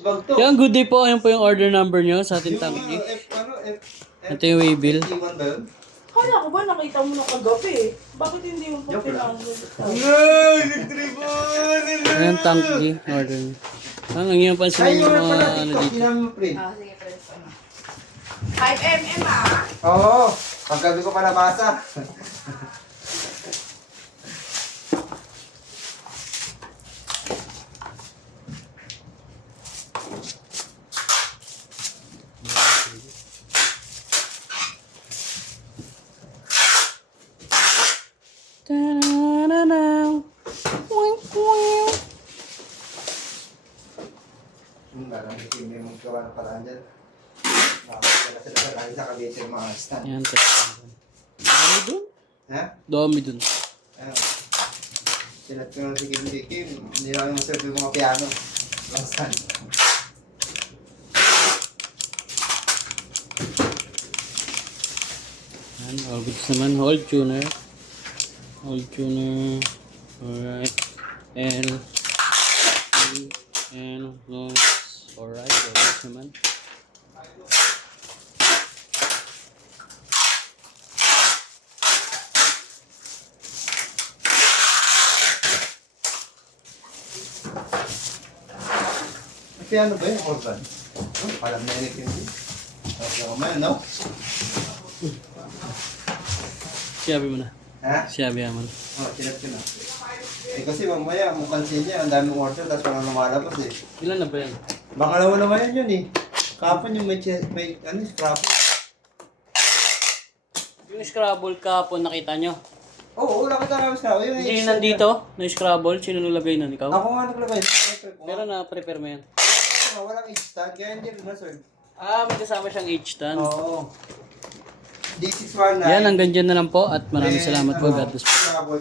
Bagto. Yan, good day po. Ayan po yung order number nyo sa ating Yung tanki. F, Ito yung waybill. F1 ba yun? Kala ko ba nakita mo na kagabi eh? Bakit hindi yung Joke lang. pagkailangan? Ayan, tanki. Order nyo. Ang yung pansin Ay, yung yung mga pala ano TikTok. dito. Ginamit mo, pre. Ah, sige, friends. 5mm ah. Oo. Paggabi ko pa nabasa. Ta-da-da-da. Wink, wink. Hindi mo gawa ng paraan dyan. Bakit wala sila sa lagi sa Cavite yung mga stand. Ayan, test. Dami dun. Ha? Dami dun. Ayun. Sinat ko lang si Kim D. Kim, hindi namin maserve yung mga piano. Long stand. Ayan, all goods naman. Hold tuner. Hold tuner. Alright. L. E. N. Noise. Alright. All goods naman. May piano ba yung organ? Alam na yun Kim D. Okay, man, no? Siyabi mo na. Ha? Siyabi naman. Sinat ko na. Eh kasi mamaya, mukhang siya, ang daming order, tapos walang lumalabas eh. Ilan na ba yan? Bangalawa naman yun eh. Kapon yung may scrap. Yung Scrabble kahapon nakita nyo? Oo, wala ka namin scrap. Hindi nandito. Na Scrabble. Sino nalagay nun? Ikaw? Ako nga naglagay. Pero na-prepare mo yan. Walang age-stand, kaya hindi rin na-serve. Ah, may kasama siyang H-stand. Oo. D619. Yan, hanggang dyan na lang po. At maraming salamat po. God bless po. Scrabble,